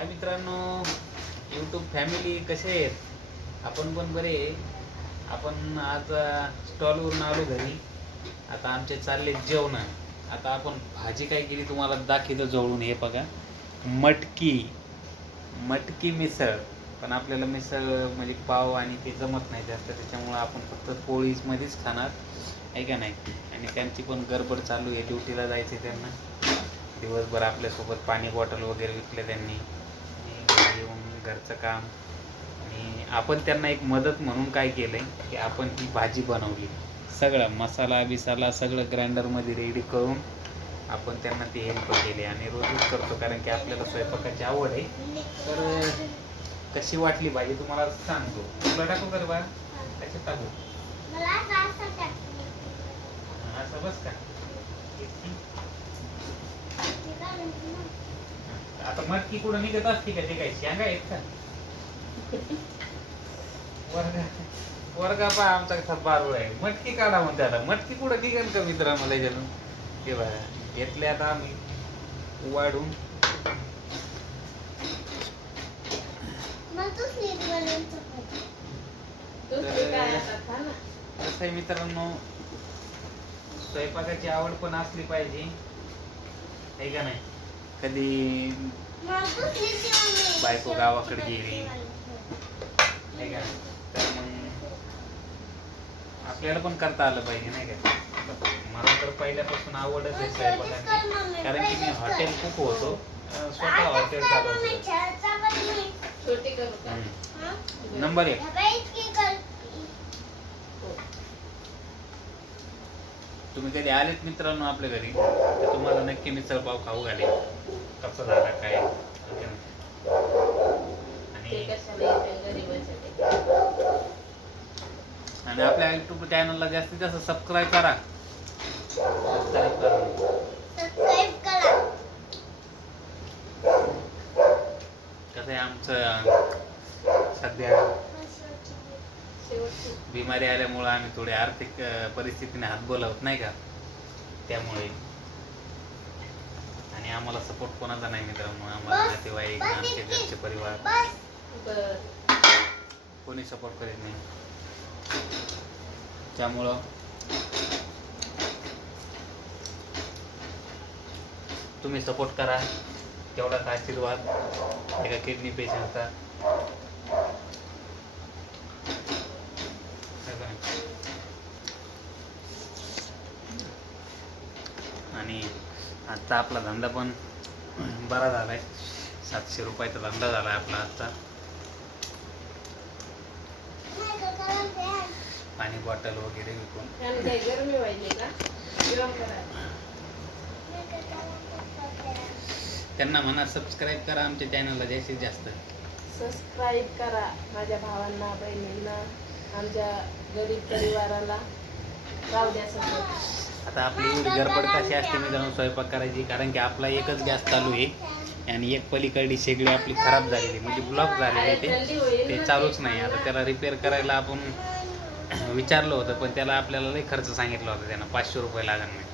हाय मित्रांनो, YouTube family कसे आहेत? आपण पण बरे आहे. आपण आज स्टॉलवरून आलो घरी. आता आमचे चालले जेवण. आता आपण भाजी काय केली तुम्हाला दाखवतो जवळून. हे बघा, मटकी मटकी मिसळ. पण आपल्याला मिसळ म्हणजे पाव आणि ते जमत नाही जास्त, त्याच्यामुळं आपण फक्त पोळीमध्येच खाणार आहे का नाही. आणि त्यांची पण गडबड चालू आहे, ड्युटीला जायचे त्यांना. दिवसभर आपल्यासोबत पाणी बॉटल वगैरे विकले त्यांनी, येऊन घरचं काम. आणि आपण त्यांना एक मदत म्हणून काय केलं आहे की आपण ही भाजी बनवली. सगळं मसाला बिसाला सगळं ग्राइंडरमध्ये रेडी करून आपण त्यांना ती हेल्प केली. आणि रोजच करतो कारण की आपल्याला स्वयंपाकाची आवड आहे. तर कशी वाटली भाजी तुम्हाला सांगतो. तुला टाकू कर बा, कशी टाकू? असं बस का? आता मटकी कुठं निघत असते का? ते काही शेंगा आहेत का? वर्गा पा आमचा कसा बारू आहे. मटकी काढा म्हणते. आता मटकी कुठं निघेल का मित्रांनो? लय जण ते बघा घेतले आता आम्ही वाढून. कसं आहे मित्रांनो, स्वयंपाकाची आवड पण असली पाहिजे, आहे का नाही. कधी बायको गावाकडे गेली, आहे का, तर मग आपल्याला पण करता आलं पाहिजे, नाही का. मला तर पहिल्यापासून आवडच आहे स्वयंपाकाची, कारण की मी हॉटेल कुक होतो. स्वतः हॉटेल चालवतो. नंबर 1. तुम्ही कधी आलेत मित्रांनो आपल्या घरी तर तुम्हाला नक्की मिसळ पाव खाऊ घालेल. कसं झालं काय. आणि आपल्या यूट्यूब चॅनलला जास्तीत जास्त सबस्क्राईब करा. कसं आहे आमचं सध्या बिमारी आल्यामुळं आम्ही थोडे आर्थिक परिस्थितीने हातबल आहोत, नाही का. त्यामुळे आणि आम्हाला सपोर्ट कोणाचा नाही मित्रांनो. आम्हाला नातेवाईक, आमचे घरचे परिवार कोणी सपोर्ट करीत नाही. त्यामुळं तुम्ही सपोर्ट करा. तेवढाच आशीर्वाद एका किडनी पेशंटचा. आणि आजचा आपला धंदा पण बरा झाला आहे. 700 रुपयाचा धंदा झाला आहे आपला आजचा. पाणी बॉटल वगैरे विकून. त्यांना म्हणा सबस्क्राईब करा आमच्या चॅनलला, जास्तीत जास्त सबस्क्राईब करा. माझ्या भावांना, बहिणींना, आमच्या गरीब परिवाराला राहू द्या सपोर्ट. आता आपली एवढी गडबड कशी असते मित्रांनो स्वयंपाक करायची, कारण की आपला एकच गॅस चालू आहे आणि एक पलीकडली शेगडी आपली खराब झालेली, म्हणजे ब्लॉक झालेली आहे. ते चालूच नाही. आता त्याला रिपेअर करायला आपण विचारलं होतं, पण त्याला आपल्याला लई खर्च सांगितला होता. त्यांना 500 रुपये लागणार नाही.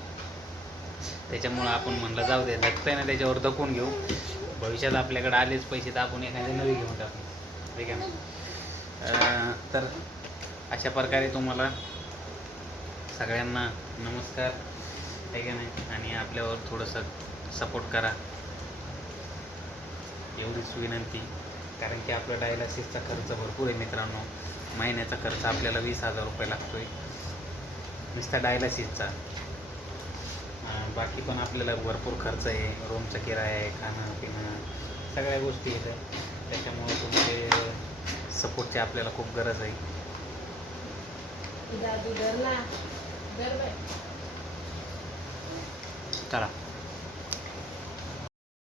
त्याच्यामुळं आपण म्हणलं जाऊ दे, धकतंय ना त्याच्यावर धकून घेऊ. भविष्यात आपल्याकडे आलेच पैसे तर आपण एखादी नवी घेऊन टाकू, ठीक आहे ना. तर अशा प्रकारे तुम्हाला सगळ्यांना नमस्कार, ठीक आहे नाही. आणि आपल्यावर थोडंसं सपोर्ट करा एवढीच विनंती. कारण की आपल्या डायलिसिसचा खर्च भरपूर आहे मित्रांनो. महिन्याचा खर्च आपल्याला 20,000 रुपये लागतो आहे नुसता डायलिसिसचा. बाकी पण आपल्याला भरपूर खर्च आहे. रूमचा किराया आहे, खाणं पिणं सगळ्या गोष्टी आहेत. त्याच्यामुळे तुमचे सपोर्टची आपल्याला खूप गरज आहे. चला.